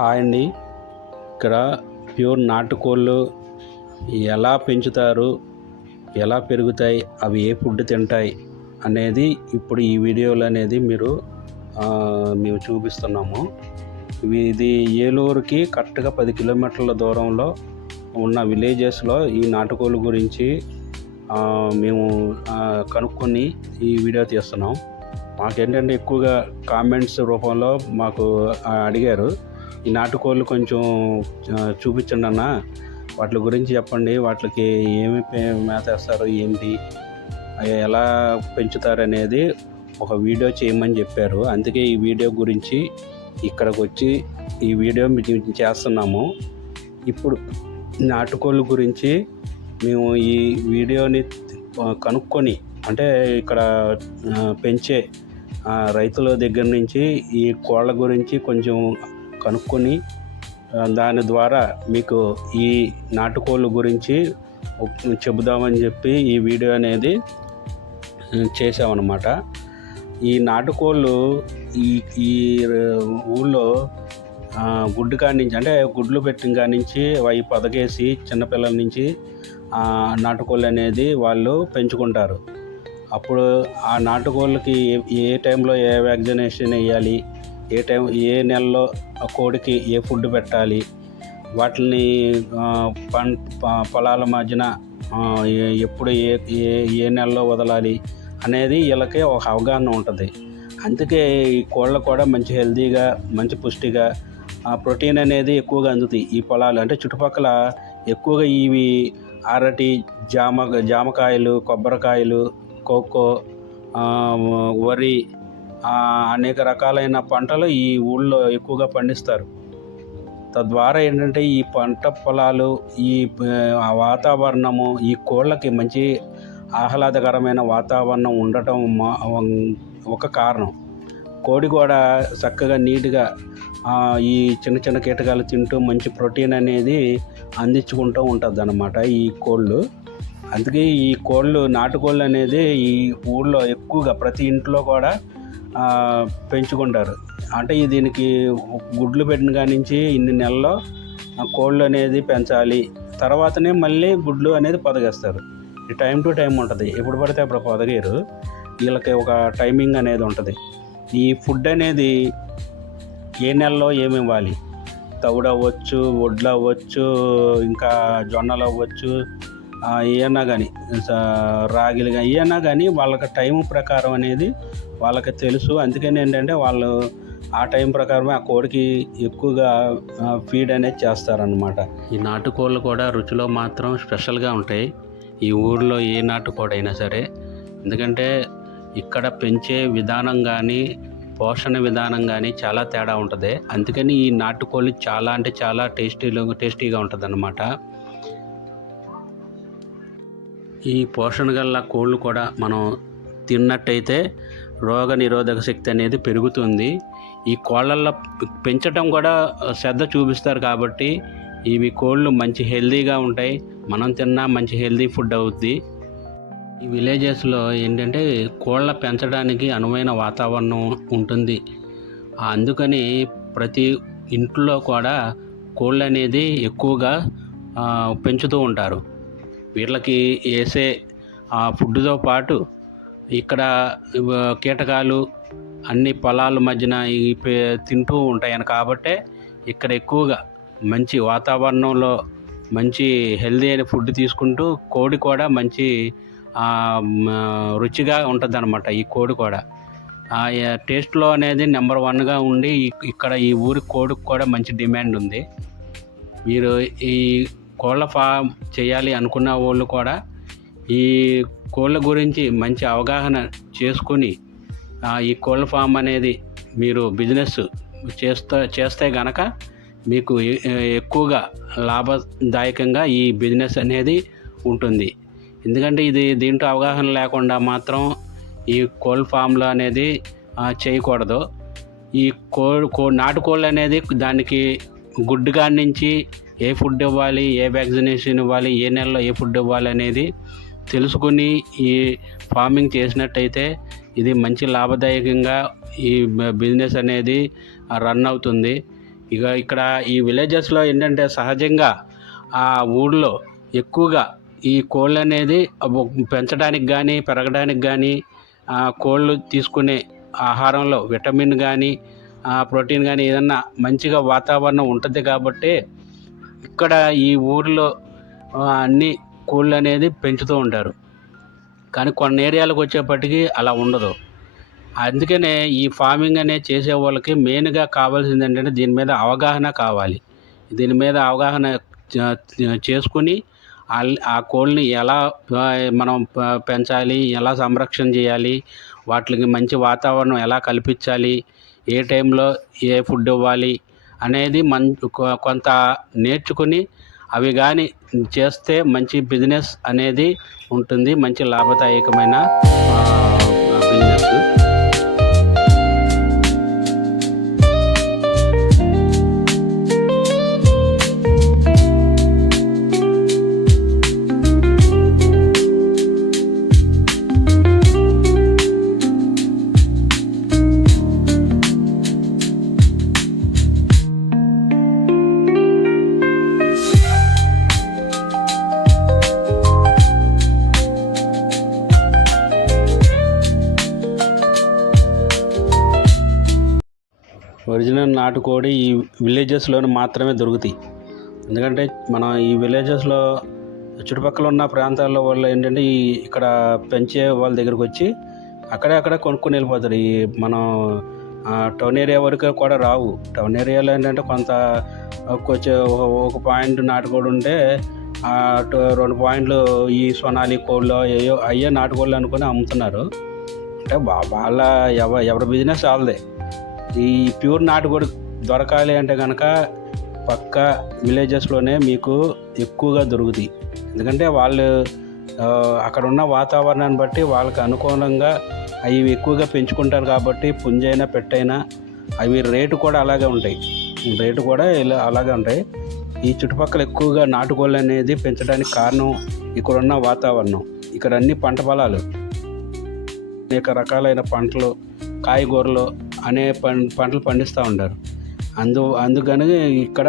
Hi అండి. ఇక్కడ pure నాటుకోళ్ళు ఎలా పెంచుతారు, ఎలా పెరుగుతాయి, అవి ఏ ఫుడ్ తింటాయి అనేది ఇప్పుడు ఈ వీడియోలో అనేది మేము చూపిస్తున్నాము. ఇది ఏలూరుకి కరెక్ట్గా 10 కిలోమీటర్ల దూరంలో ఉన్న విలేజెస్లో ఈ నాటుకోళ్ళ గురించి మేము కనుక్కొని ఈ వీడియో తీస్తున్నాం. మాకేంటంటే ఎక్కువగా కామెంట్స్ రూపంలో మాకు అడిగారు, ఈ నాటుకోళ్ళు కొంచెం చూపించండి అన్న, వాటి గురించి చెప్పండి, వాటికి ఏమి మేత వేస్తారు, ఏంటి, ఎలా పెంచుతారు అనేది ఒక వీడియో చేయమని చెప్పారు. అందుకే ఈ వీడియో గురించి ఇక్కడికి వచ్చి ఈ వీడియో మేము చేస్తున్నాము. ఇప్పుడు నాటుకోళ్ళ గురించి మేము ఈ వీడియోని కనుక్కొని, అంటే ఇక్కడ పెంచే రైతుల దగ్గర నుంచి ఈ కోళ్ళ గురించి కొంచెం కనుక్కొని దాని ద్వారా మీకు ఈ నాటుకోళ్ళ గురించి చెబుదామని చెప్పి ఈ వీడియో అనేది చేసామన్నమాట. ఈ నాటుకోళ్ళు ఈ ఊళ్ళో గుడ్డు కాడి నుంచి, అంటే గుడ్లు పెట్టిన కాడి నుంచి అవి పొదగేసి చిన్నపిల్లల నుంచి నాటుకోళ్ళు అనేది వాళ్ళు పెంచుకుంటారు. అప్పుడు ఆ నాటుకోళ్ళకి ఏ టైంలో ఏ వ్యాక్సినేషన్ వేయాలి, ఏ నెలలో కోడికి ఏ ఫుడ్ పెట్టాలి, వాటిని పొలాల మధ్యన ఎప్పుడు ఏ నెలలో వదలాలి అనేది వీళ్ళకి ఒక అవగాహన ఉంటుంది. అందుకే ఈ కోళ్ళు కూడా మంచి హెల్తీగా, మంచి పుష్టిగా, ప్రోటీన్ అనేది ఎక్కువగా అందుతాయి. ఈ పొలాలు అంటే చుట్టుపక్కల ఎక్కువగా ఇవి అరటి, జామకాయలు, కొబ్బరికాయలు, కోకో, వరి, అనేక రకాలైన పంటలు ఈ ఊళ్ళో ఎక్కువగా పండిస్తారు. తద్వారా ఏంటంటే ఈ పంట పొలాలు, ఈ వాతావరణము ఈ కోళ్ళకి మంచి ఆహ్లాదకరమైన వాతావరణం ఉండటం ఒక కారణం. కోడి కూడా చక్కగా నీట్గా ఈ చిన్న చిన్న కీటకాలు తింటూ మంచి ప్రోటీన్ అనేది అందించుకుంటూ ఉంటుంది అన్నమాట ఈ కోళ్ళు. అందుకే ఈ కోళ్ళు, నాటుకోళ్ళు అనేది ఈ ఊళ్ళో ఎక్కువగా ప్రతి ఇంట్లో కూడా పెంచుకుంటారు. అంటే దీనికి గుడ్లు పెట్టిన కాడి నుంచి ఇన్ని నెలల్లో కోళ్ళు అనేది పెంచాలి, తర్వాతనే మళ్ళీ గుడ్లు అనేది పొదగేస్తారు. ఈ టైం టు టైం ఉంటుంది, ఎప్పుడు పడితే అప్పుడు పొదగేరు. వీళ్ళకి ఒక టైమింగ్ అనేది ఉంటుంది. ఈ ఫుడ్ అనేది ఏ నెలలో ఏమి ఇవ్వాలి, తవుడు అవ్వచ్చు, వడ్లు అవ్వచ్చు, ఇంకా జొన్నలు అవ్వచ్చు, ఏమన్నా కానీ రాగిలు కానీ ఏమన్నా కానీ వాళ్ళకి టైం ప్రకారం అనేది వాళ్ళకి తెలుసు. అందుకని ఏంటంటే వాళ్ళు ఆ టైం ప్రకారమే ఆ కోడికి ఎక్కువగా ఫీడ్ అనేది చేస్తారనమాట. ఈ నాటుకోళ్ళు కూడా రుచిలో మాత్రం స్పెషల్గా ఉంటాయి ఈ ఊళ్ళో ఏ నాటుకోడైనా సరే. ఎందుకంటే ఇక్కడ పెంచే విధానం కానీ, పోషణ విధానం కానీ చాలా తేడా ఉంటుంది. అందుకని ఈ నాటుకోళ్ళు చాలా అంటే చాలా టేస్టీగా ఉంటుంది అన్నమాట. ఈ పోషణ గల కోళ్ళు కూడా మనం తిన్నట్టయితే రోగ నిరోధక శక్తి అనేది పెరుగుతుంది. ఈ కోళ్ళల్లో పెంచడం కూడా శ్రద్ధ చూపిస్తారు కాబట్టి ఇవి కోళ్ళు మంచి హెల్తీగా ఉంటాయి. మనం తిన్నా మంచి హెల్తీ ఫుడ్ అవుద్ది. ఈ విలేజెస్లో ఏంటంటే కోళ్ళ పెంచడానికి అనువైన వాతావరణం ఉంటుంది. అందుకని ప్రతి ఇంట్లో కూడా కోళ్ళు అనేది ఎక్కువగా పెంచుతూ ఉంటారు. వీళ్ళకి వేసే ఫుడ్తో పాటు ఇక్కడ కీటకాలు అన్ని పొలాల మధ్యన తింటూ ఉంటాయని కాబట్టే ఇక్కడ ఎక్కువగా మంచి వాతావరణంలో మంచి హెల్తీ అయిన ఫుడ్ తీసుకుంటూ కోడి కూడా మంచి రుచిగా ఉంటుంది అన్నమాట. ఈ కోడి కూడా టేస్ట్లో అనేది నెంబర్ 1గా ఉండి ఇక్కడ ఈ ఊరి కోడికి కూడా మంచి డిమాండ్ ఉంది. మీరు ఈ కోళ్ళ ఫామ్ చేయాలి అనుకున్న వాళ్ళు కూడా ఈ కోళ్ళ గురించి మంచి అవగాహన చేసుకొని ఈ కోళ్ళ ఫామ్ అనేది మీరు బిజినెస్ చేస్తే గనక మీకు ఎక్కువగా లాభదాయకంగా ఈ బిజినెస్ అనేది ఉంటుంది. ఎందుకంటే దీంట్లో అవగాహన లేకుండా మాత్రం ఈ కోళ్ళ ఫామ్లో అనేది చేయకూడదు. ఈ నాటుకోళ్ళు అనేది దానికి గుడ్డు కాడి నుంచి ఏ ఫుడ్ ఇవ్వాలి, ఏ వ్యాక్సినేషన్ ఇవ్వాలి, ఏ నెలలో ఏ ఫుడ్ ఇవ్వాలి అనేది తెలుసుకుని ఈ ఫార్మింగ్ చేసినట్టయితే ఇది మంచి లాభదాయకంగా ఈ బిజినెస్ అనేది రన్ అవుతుంది. ఇక్కడ ఈ విలేజెస్లో ఏంటంటే సహజంగా ఆ ఊళ్ళో ఎక్కువగా ఈ కోళ్ళు అనేది పెంచడానికి కానీ పెరగడానికి కానీ కోళ్ళు తీసుకునే ఆహారంలో విటమిన్ కానీ ప్రోటీన్ కానీ ఏదన్నా మంచిగా వాతావరణం ఉంటుంది కాబట్టి ఇక్కడ ఈ ఊరిలో అన్ని కోళ్ళు అనేది పెంచుతూ ఉంటారు. కానీ కొన్ని ఏరియాలకు వచ్చేప్పటికీ అలా ఉండదు. అందుకనే ఈ ఫార్మింగ్ అనేది చేసే వాళ్ళకి మెయిన్గా కావాల్సింది ఏంటంటే దీని మీద అవగాహన కావాలి. దీని మీద అవగాహన చేసుకుని ఆ కోళ్ళని ఎలా మనం పెంచాలి, ఎలా సంరక్షణ చేయాలి, వాటికి మంచి వాతావరణం ఎలా కల్పించాలి, ఏ టైంలో ఏ ఫుడ్ ఇవ్వాలి అనేది కొంత నేర్చుకుని అవి కానీ చేస్తే మంచి బిజినెస్ అనేది ఉంటుంది, మంచి లాభదాయకమైన బిజినెస్. ఒరిజినల్ నాటుకోడి ఈ విలేజెస్లోనే మాత్రమే దొరుకుతాయి. ఎందుకంటే మనం ఈ విలేజెస్లో చుట్టుపక్కల ఉన్న ప్రాంతాల్లో వాళ్ళు ఏంటంటే ఇక్కడ పెంచే వాళ్ళ దగ్గరకు వచ్చి అక్కడ కొనుక్కొని వెళ్ళిపోతారు. ఈ మనం టౌన్ ఏరియా వరకు కూడా రావు. టౌన్ ఏరియాలో ఏంటంటే కొంత కొంచెం ఒక పాయింట్ నాటుకోడి ఉంటే 2 పాయింట్లు ఈ సొనాలి కోళ్ళు అయ్యే నాటుకోళ్ళు అనుకుని అమ్ముతున్నారు. అంటే వాళ్ళ ఎవరి బిజినెస్ వాళ్ళదే. ఈ ప్యూర్ నాటుకోడి దొరకాలి అంటే కనుక పక్క విలేజెస్లోనే మీకు ఎక్కువగా దొరుకుతాయి. ఎందుకంటే వాళ్ళు అక్కడ ఉన్న వాతావరణాన్ని బట్టి వాళ్ళకి అనుకూలంగా అవి ఎక్కువగా పెంచుకుంటారు కాబట్టి పుంజైనా పెట్టైనా అవి రేటు కూడా అలాగే ఉంటాయి. అలాగే ఉంటాయి. ఈ చుట్టుపక్కల ఎక్కువగా నాటుకోళ్ళు అనేది పెంచడానికి కారణం ఇక్కడున్న వాతావరణం. ఇక్కడ అన్ని పంట పొలాలు, అనేక రకాలైన పంటలు, కాయగూరలు పంటలు పండిస్తూ ఉంటారు. అందుకని ఇక్కడ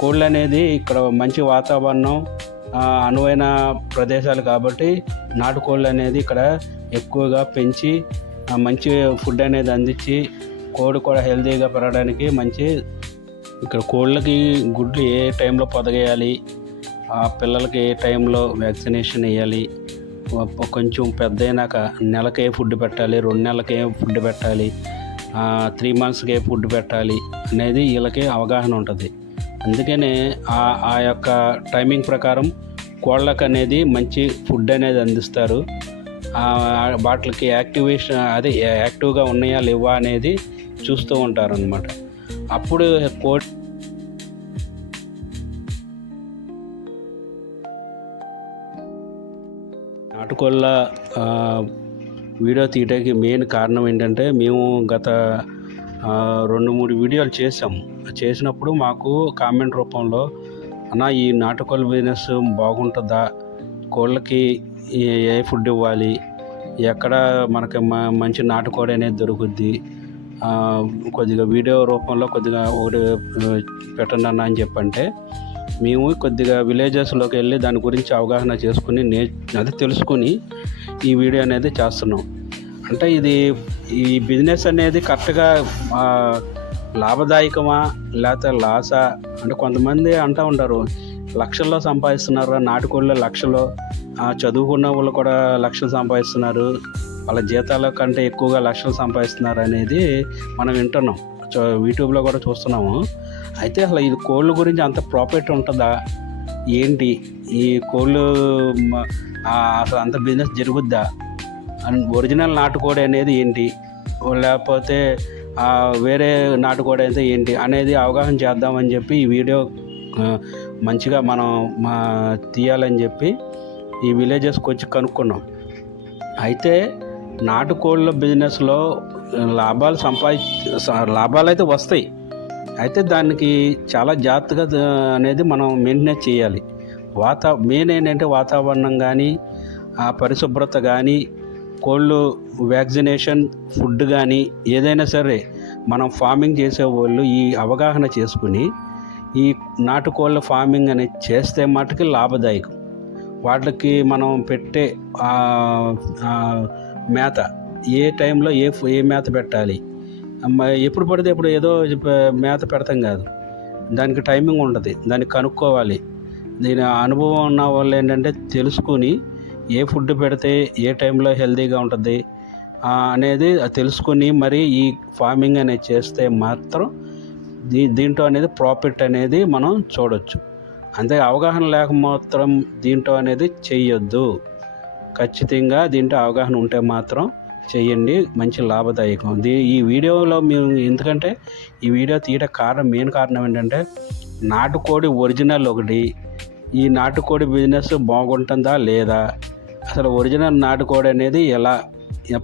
కోళ్ళు అనేది ఇక్కడ మంచి వాతావరణం, అనువైన ప్రదేశాలు కాబట్టి నాటుకోళ్ళు అనేది ఇక్కడ ఎక్కువగా పెంచి మంచి ఫుడ్ అనేది అందించి కోడి కూడా హెల్తీగా పెరగడానికి మంచి. ఇక్కడ కోళ్ళకి గుడ్లు ఏ టైంలో పొదగేయాలి, పిల్లలకి ఏ టైంలో వ్యాక్సినేషన్ వేయాలి, కొంచెం పెద్ద అయినాక నెలకి ఏ ఫుడ్ పెట్టాలి, 2 నెలలకి ఏ ఫుడ్ పెట్టాలి, 3 మంత్స్కి ఏ ఫుడ్ పెట్టాలి అనేది వీళ్ళకి అవగాహన ఉంటుంది. అందుకనే ఆ యొక్క టైమింగ్ ప్రకారం కోళ్ళకి అనేది మంచి ఫుడ్ అనేది అందిస్తారు. వాటికి యాక్టివ్గా ఉన్నాయా లేవా అనేది చూస్తూ ఉంటారు అన్నమాట. అప్పుడు కోడి నాటుకోళ్ళ వీడియో తీయడానికి మెయిన్ కారణం ఏంటంటే మేము గత 2-3 వీడియోలు చేసినప్పుడు మాకు కామెంట్ రూపంలో అన్న ఈ నాటుకోళ్ళ బిజినెస్ బాగుంటుందా, కోళ్ళకి ఏ ఫుడ్ ఇవ్వాలి, ఎక్కడ మనకి మంచి నాటుకోడి అనేది దొరుకుద్ది, కొద్దిగా వీడియో రూపంలో కొద్దిగా ఒకటి పెట్టండి అన్న అని చెప్పంటే మేము కొద్దిగా విలేజెస్లోకి వెళ్ళి దాని గురించి అవగాహన చేసుకుని తెలుసుకుని ఈ వీడియో అనేది చేస్తున్నాం. అంటే ఈ బిజినెస్ అనేది కరెక్ట్గా లాభదాయకమా లేకపోతే లాసా అంటే కొంతమంది అంటూ ఉంటారు లక్షల్లో సంపాదిస్తున్నారు, నాటుకోళ్ళు లక్షలు, చదువుకున్న వాళ్ళు కూడా లక్షలు సంపాదిస్తున్నారు, వాళ్ళ జీతాల కంటే ఎక్కువగా లక్షలు సంపాదిస్తున్నారు అనేది మనం వింటున్నాం, యూట్యూబ్లో కూడా చూస్తున్నాము. అయితే అసలు ఇది కోళ్ళ గురించి అంత ప్రాఫిట్ ఉంటుందా ఏంటి, ఈ కోళ్ళు అసలు అంత బిజినెస్ జరుగుద్దా, ఒరిజినల్ నాటుకోడి అనేది ఏంటి, లేకపోతే వేరే నాటుకోడి అయితే ఏంటి అనేది అవగాహన చేద్దామని చెప్పి ఈ వీడియో మంచిగా మనం తీయాలని చెప్పి ఈ విలేజెస్కి వచ్చి కనుక్కున్నాం. అయితే నాటుకోళ్ళ బిజినెస్లో లాభాలు అయితే వస్తాయి. అయితే దానికి చాలా జాగ్రత్తగా అనేది మనం మెయింటైన్ చేయాలి. మెయిన్ ఏంటంటే వాతావరణం కానీ, పరిశుభ్రత కానీ, కోళ్ళు వ్యాక్సినేషన్, ఫుడ్ కానీ ఏదైనా సరే మనం ఫార్మింగ్ చేసేవాళ్ళు ఈ అవగాహన చేసుకుని ఈ నాటుకోళ్ళ ఫార్మింగ్ అనేది చేస్తే మటుకు లాభదాయకం. వాటికి మనం పెట్టే మేత ఏ టైంలో ఏ మేత పెట్టాలి, ఎప్పుడు పడితే ఎప్పుడు ఏదో మేత పెడతాం కాదు, దానికి టైమింగ్ ఉంటుంది, దాన్ని కనుక్కోవాలి. దీని అనుభవం ఉన్న వాళ్ళు ఏంటంటే తెలుసుకుని ఏ ఫుడ్ పెడితే ఏ టైంలో హెల్తీగా ఉంటుంది అనేది తెలుసుకుని మరి ఈ ఫార్మింగ్ అనేది చేస్తే మాత్రం దీంట్లో అనేది ప్రాఫిట్ అనేది మనం చూడొచ్చు. అంతే అవగాహన లేక మాత్రం దీంట్లో అనేది చెయ్యొద్దు. ఖచ్చితంగా దీంట్లో అవగాహన ఉంటే మాత్రం చెయ్యండి, మంచి లాభదాయకం. ఈ వీడియోలో మేము ఎందుకంటే ఈ వీడియో తీయడం మెయిన్ కారణం ఏంటంటే నాటుకోడి ఒరిజినల్ ఒకటి, ఈ నాటుకోడి బిజినెస్ బాగుంటుందా లేదా, అసలు ఒరిజినల్ నాటుకోడి అనేది ఎలా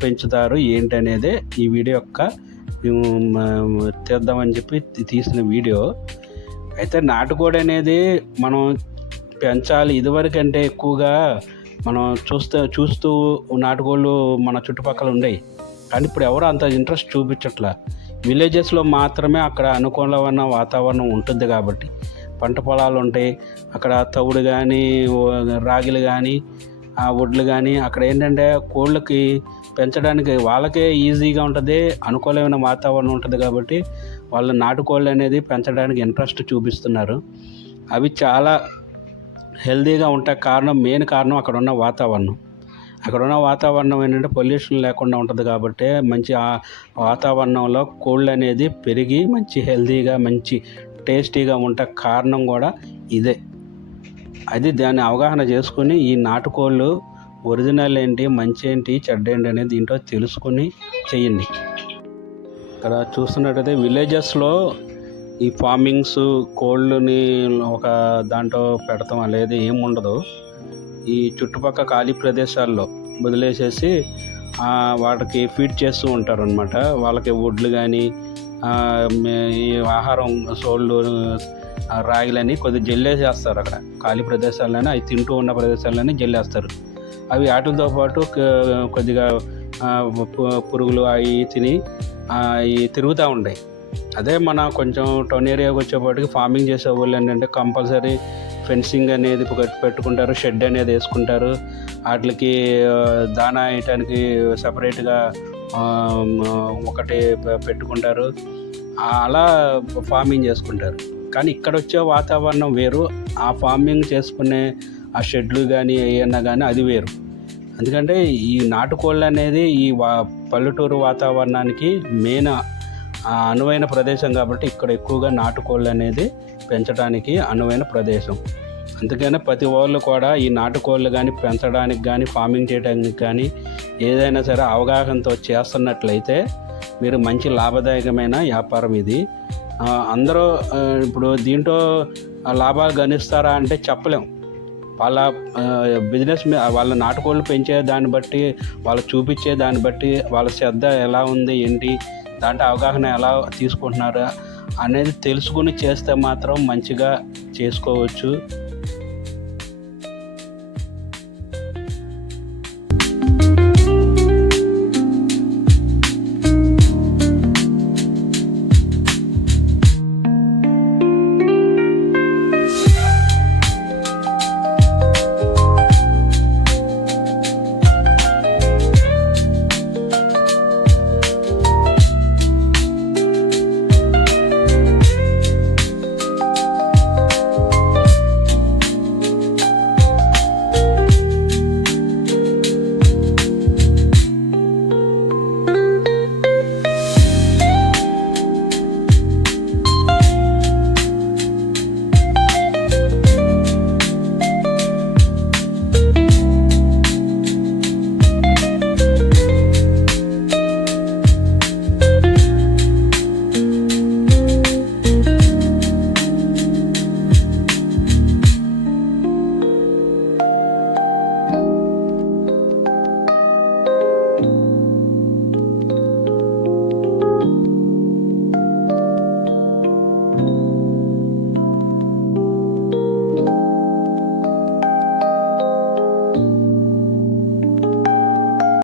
పెంచుతారు ఏంటి అనేది ఈ వీడియో యొక్క మేము తీద్దామని చెప్పి తీసిన వీడియో. అయితే నాటుకోడి అనేది మనం పెంచాలి. ఇదివరకంటే ఎక్కువగా మనం చూస్తూ నాటుకోళ్ళు మన చుట్టుపక్కల ఉండేవి, కానీ ఇప్పుడు ఎవరు అంత ఇంట్రెస్ట్ చూపించట్లా. విలేజెస్లో మాత్రమే అక్కడ అనుకూలమైన వాతావరణం ఉంటుంది కాబట్టి పంట పొలాలు ఉంటాయి, అక్కడ తవుడు కానీ రాగిలు కానీ వడ్లు కానీ అక్కడ ఏంటంటే కోళ్ళకి పెంచడానికి వాళ్ళకే ఈజీగా ఉంటుంది, అనుకూలమైన వాతావరణం ఉంటుంది కాబట్టి వాళ్ళు నాటుకోళ్ళు అనేది పెంచడానికి ఇంట్రెస్ట్ చూపిస్తున్నారు. అవి చాలా హెల్తీగా ఉంటాయి. మెయిన్ కారణం అక్కడ ఉన్న వాతావరణం ఏంటంటే పొల్యూషన్ లేకుండా ఉంటుంది కాబట్టి మంచి వాతావరణంలో కోళ్ళు అనేది పెరిగి మంచి హెల్తీగా మంచి టేస్టీగా ఉంటే కారణం కూడా ఇదే. అది దాన్ని అవగాహన చేసుకుని ఈ నాటుకోళ్ళు ఒరిజినల్ ఏంటి, మంచి ఏంటి, చెడ్డ ఏంటి అనేది దీంట్లో తెలుసుకుని చెయ్యండి. ఇక్కడ చూస్తున్నట్టయితే విలేజెస్లో ఈ ఫార్మింగ్స్ కోళ్ళని ఒక దాంట్లో పెడతాం అనేది ఏముండదు. ఈ చుట్టుపక్కల ఖాళీ ప్రదేశాల్లో వదిలేసేసి వాటికి ఫీడ్ చేస్తూ ఉంటారు అనమాట. వాళ్ళకి వడ్లు కానీ ఈ ఆహారం సోళ్ళు రాగిలని కొద్దిగా జల్లేసేస్తారు. అక్కడ ఖాళీ ప్రదేశాల్లోనే అవి తింటూ ఉన్న ప్రదేశాల్లోనే జల్లేస్తారు. అవి వాటితో పాటు కొద్దిగా పురుగులు అవి తిని తిరుగుతూ ఉంటాయి. అదే మన కొంచెం టౌన్ ఏరియాకి వచ్చేపాటికి ఫార్మింగ్ చేసే వాళ్ళు ఏంటంటే కంపల్సరీ ఫెన్సింగ్ అనేది పెట్టుకుంటారు, షెడ్ అనేది వేసుకుంటారు, వాటికి దానా వేయటానికి సపరేట్గా ఒకటి పెట్టుకుంటారు, అలా ఫార్మింగ్ చేసుకుంటారు. కానీ ఇక్కడ వచ్చే వాతావరణం వేరు, ఆ ఫార్మింగ్ చేసుకునే ఆ షెడ్లు కానీ ఏమన్నా కానీ అది వేరు. ఎందుకంటే ఈ నాటుకోళ్ళు అనేది ఈ పల్లెటూరు వాతావరణానికి మెయిన్ అనువైన ప్రదేశం కాబట్టి ఇక్కడ ఎక్కువగా నాటుకోళ్ళు అనేది పెంచడానికి అనువైన ప్రదేశం. అందుకనే ప్రతి వాళ్ళు కూడా ఈ నాటుకోళ్ళు కానీ పెంచడానికి కానీ ఫార్మింగ్ చేయడానికి కానీ ఏదైనా సరే అవగాహనతో చేస్తున్నట్లయితే మీరు మంచి లాభదాయకమైన వ్యాపారం ఇది. అందరూ ఇప్పుడు దీంట్లో లాభాలు గణిస్తారా అంటే చెప్పలేం. వాళ్ళ బిజినెస్ వాళ్ళ నాటుకోళ్ళు పెంచే దాన్ని బట్టి, వాళ్ళు చూపించే దాన్ని బట్టి, వాళ్ళ శ్రద్ధ ఎలా ఉంది ఏంటి, దాంట్లో అవగాహన ఎలా తీసుకుంటున్నారా అనేది తెలుసుకుని చేస్తే మాత్రం మంచిగా చేసుకోవచ్చు.